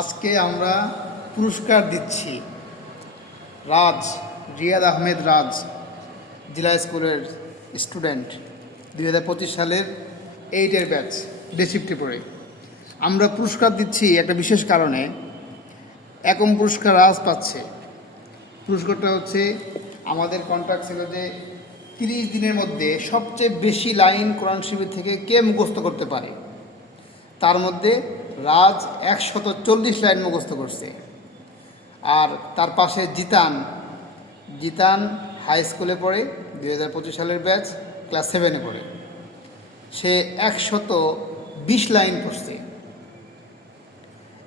আজকে আমরা পুরস্কার দিচ্ছি রাজ, রিয়াদ আহমেদ রাজ, জেলা স্কুলের স্টুডেন্ট, দুই হাজার পঁচিশ সালের এইটের ব্যাচ ডেসিপ্টে পড়ে। আমরা পুরস্কার দিচ্ছি একটা বিশেষ কারণে একম পুরস্কার রাজ পাচ্ছে। পুরস্কারটা হচ্ছে, আমাদের কন্ট্রাক্ট ছিল যে তিরিশ দিনের মধ্যে সবচেয়ে বেশি লাইন কোরআন শিবির থেকে কে মুখস্থ করতে পারে? তার মধ্যে রাজ একশত চল্লিশ লাইন মুখস্থ করছে। আর তার পাশে জিতান। জিতান হাই স্কুলে পড়ে দুই হাজার পঁচিশ সালের ব্যাচ ক্লাস সেভেনে পড়ে। সে একশত বিশ লাইন পড়ছে।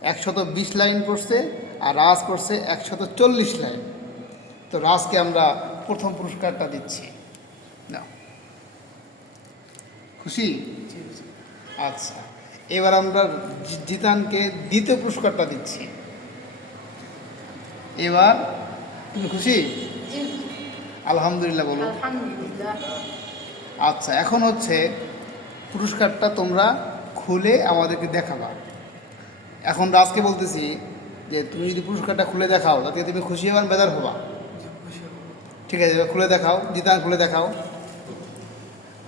একশত বিশ লাইন পড়ছে আর রাজ পড়ছে একশত চল্লিশ লাইন। তো রাজকে আমরা প্রথম পুরস্কারটা দিচ্ছি। নাও। খুশি? আচ্ছা। এবার আমরা জিতানকে দ্বিতীয় পুরস্কারটা দিচ্ছি। এবার তুমি খুশি? আলহামদুলিল্লাহ বলো। আচ্ছা এখন হচ্ছে পুরস্কারটা তোমরা খুলে আমাদেরকে দেখাবা। এখন রাজকে বলতেছি যে তুমি যদি পুরস্কারটা খুলে দেখাও তাতে তুমি খুশি হবেন বেজার হবা। ঠিক আছে এবার খুলে দেখাও জিতান খুলে দেখাও।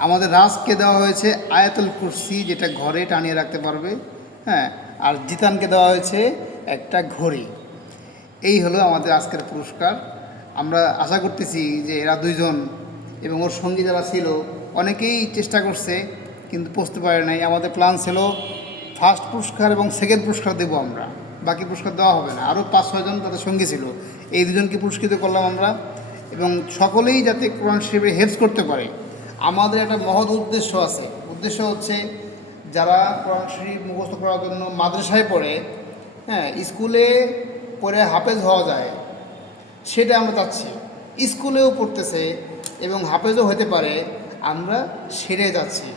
আমাদের রাজকে দেওয়া হয়েছে আয়াতুল কুরসি, যেটা ঘরে টানিয়ে রাখতে পারবে হ্যাঁ আর জিতানকে দেওয়া হয়েছে একটা ঘড়ি। এই হলো আমাদের আজকের পুরস্কার। আমরা আশা করতেছি যে এরা দুইজন এবং ওর সঙ্গী যারা ছিল, অনেকেই চেষ্টা করছে, কিন্তু পৌঁছতে পারে নাই। আমাদের প্ল্যান ছিল ফার্স্ট পুরস্কার এবং সেকেন্ড পুরস্কার দেবো আমরা। বাকি পুরস্কার দেওয়া হবে না। আরও পাঁচ ছয়জন তাদের সঙ্গী ছিল। এই দুজনকে পুরস্কৃত করলাম আমরা এবং সকলেই যাতে কোরআন শরীফে হেল্প করতে পারে আমাদের একটা মহৎ উদ্দেশ্য আছে। উদ্দেশ্য হচ্ছে যারা কোরআন শরীফ মুখস্থ করার জন্য মাদ্রাসায় পড়ে হ্যাঁ স্কুলে পড়ে হাফেজ হওয়া যায় সেটা আমরা চাচ্ছি। স্কুলেও পড়তেছে এবং হাফেজও হতে পারে আমরা সেরে যাচ্ছি।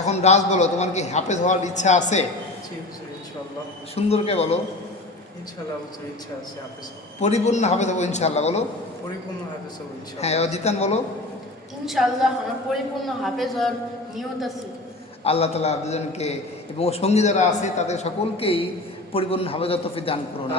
এখন রাজ বলো তোমার কি হাফেজ হওয়ার ইচ্ছা আছে? সুন্দরকে বলো। ইনশাআল্লাহ হুজুর ইচ্ছা আছে হাফেজ পরিপূর্ণ হাফেজ হব ইনশাল্লাহ বলো। পরিপূর্ণ হাফেজ হব হ্যাঁ এবার জিতান বলো। ইনশাআল্লাহ আমার পরিপূর্ণ হাফেজ হওয়ার নিয়ত আছে। আল্লাহ তালা দুজনকে এবং সঙ্গী যারা আছে তাদের সকলকেই পরিপূর্ণ হাফেজ তফি দান করুন।